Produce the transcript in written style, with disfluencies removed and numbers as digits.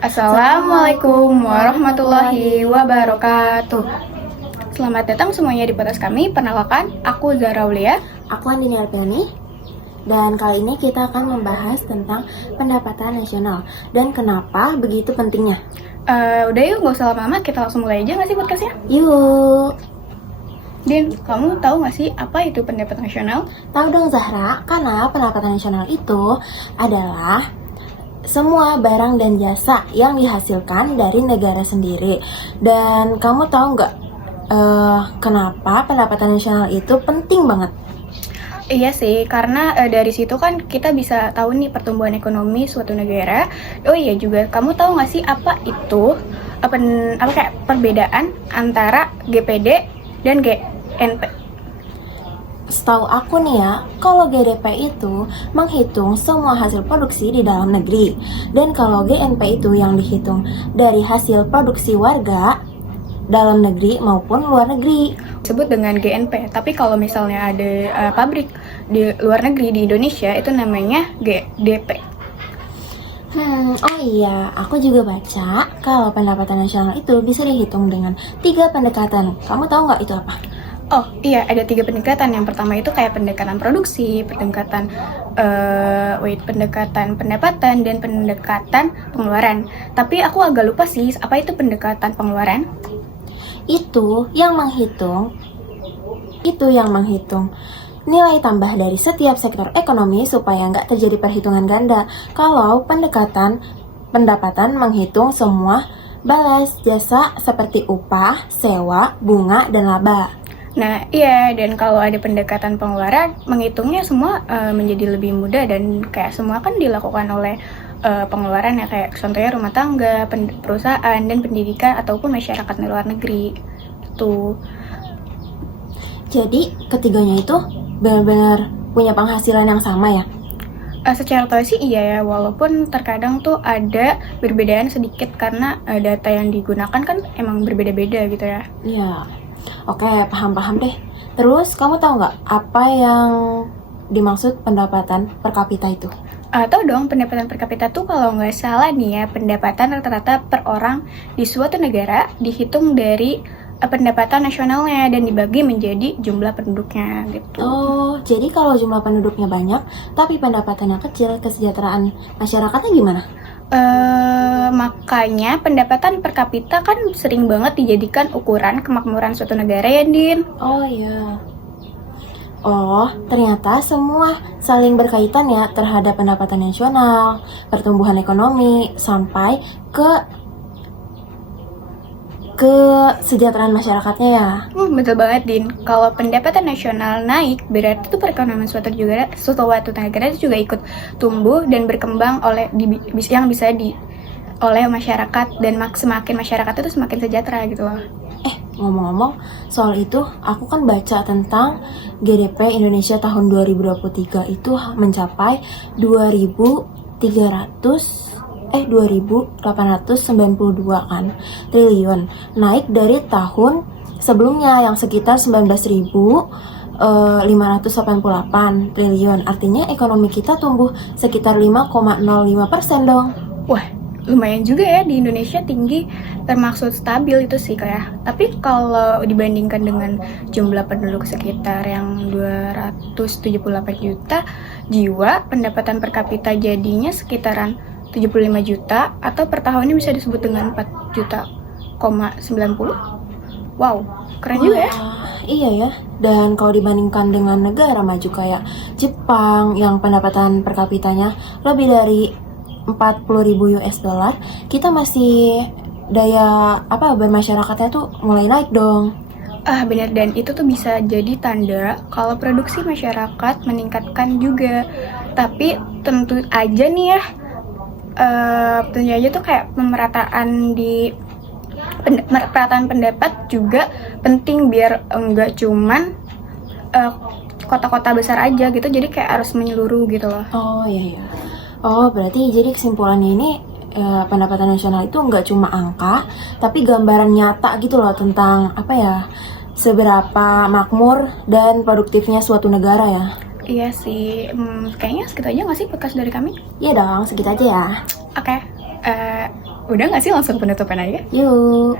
Assalamualaikum warahmatullahi wabarakatuh. Selamat datang semuanya di podcast kami. Perkenalkan, aku Zahra Aulia. Aku Andini Arpiani. Dan kali ini kita akan membahas tentang pendapatan nasional dan kenapa begitu pentingnya. Udah yuk, gak usah lama-lama, kita langsung mulai aja gak sih podcastnya? Yuk. Din, kamu tahu gak sih apa itu pendapatan nasional? Tahu dong Zahra, karena pendapatan nasional itu adalah semua barang dan jasa yang dihasilkan dari negara sendiri. Dan kamu tahu nggak kenapa pendapatan nasional itu penting banget? Iya sih, karena dari situ kan kita bisa tahu nih pertumbuhan ekonomi suatu negara. Oh iya juga, kamu tahu nggak sih apa itu kayak perbedaan antara GPD dan GNP? Setahu aku nih ya, kalau GDP itu menghitung semua hasil produksi di dalam negeri. Dan kalau GNP itu yang dihitung dari hasil produksi warga dalam negeri maupun luar negeri. Disebut dengan GNP, tapi kalau misalnya ada pabrik di luar negeri di Indonesia itu namanya GDP. Oh iya, aku juga baca kalau pendapatan nasional itu bisa dihitung dengan 3 pendekatan. Kamu tahu nggak itu apa? Oh iya, ada 3 pendekatan. Yang pertama itu kayak pendekatan produksi, pendekatan pendekatan pendapatan, dan pendekatan pengeluaran. Tapi aku agak lupa sih, apa itu pendekatan pengeluaran? Itu yang menghitung nilai tambah dari setiap sektor ekonomi supaya nggak terjadi perhitungan ganda. Kalau pendapatan menghitung semua balas jasa seperti upah, sewa, bunga, dan laba. Nah iya, dan kalau ada pendekatan pengeluaran, menghitungnya semua menjadi lebih mudah dan kayak semua kan dilakukan oleh pengeluaran ya, kayak contohnya rumah tangga, perusahaan, dan pendidikan ataupun masyarakat di luar negeri. Tuh. Jadi ketiganya itu benar-benar punya penghasilan yang sama ya? Secara tahu sih iya ya, walaupun terkadang tuh ada perbedaan sedikit karena data yang digunakan kan emang berbeda-beda gitu ya. Iya. Oke, paham-paham deh. Terus kamu tahu nggak apa yang dimaksud pendapatan per kapita itu? Tahu dong, pendapatan per kapita tuh kalau nggak salah nih ya, pendapatan rata-rata per orang di suatu negara dihitung dari pendapatan nasionalnya dan dibagi menjadi jumlah penduduknya gitu. Oh, jadi kalau jumlah penduduknya banyak, tapi pendapatannya kecil, kesejahteraan masyarakatnya gimana? Makanya pendapatan per kapita kan sering banget dijadikan ukuran kemakmuran suatu negara ya, Din. Oh iya. Oh, ternyata semua saling berkaitan ya terhadap pendapatan nasional, pertumbuhan ekonomi, sampai ke kesejahteraan masyarakatnya ya. Betul banget, Din. Kalau pendapatan nasional naik, berarti itu perekonomian suatu negara itu juga ikut tumbuh dan berkembang yang bisa oleh masyarakat, dan semakin masyarakat itu semakin sejahtera gitu loh. Ngomong-ngomong soal itu, aku kan baca tentang GDP Indonesia tahun 2023 itu mencapai 2.892 kan triliun, naik dari tahun sebelumnya yang sekitar 19.588 triliun. Artinya ekonomi kita tumbuh sekitar 5,05% dong. Wah, lumayan juga ya, di Indonesia tinggi, termasuk stabil itu sih kayak. Tapi kalau dibandingkan dengan jumlah penduduk sekitar yang 278 juta jiwa, pendapatan per kapita jadinya sekitaran 75 juta atau per tahunnya bisa disebut dengan 4 juta, 90. Wow, keren juga ya. Iya ya, dan kalau dibandingkan dengan negara maju kayak Jepang yang pendapatan per kapitanya lebih dari 40.000 US dollar, kita masih daya bermasyarakatnya tuh mulai naik dong. Benar, dan itu tuh bisa jadi tanda kalau produksi masyarakat meningkatkan juga. Tapi tentu aja nih ya, tentunya aja tuh kayak pemerataan pendapat juga penting biar enggak cuman kota-kota besar aja gitu, jadi kayak harus menyeluruh gitu loh. Oh iya. Oh berarti jadi kesimpulannya ini pendapatan nasional itu nggak cuma angka, tapi gambaran nyata gitu loh tentang seberapa makmur dan produktifnya suatu negara ya. Iya sih, kayaknya segitu aja nggak sih podcast dari kami? Iya dong, segitu aja ya. Oke, Udah nggak sih langsung penutupan aja? Yuk.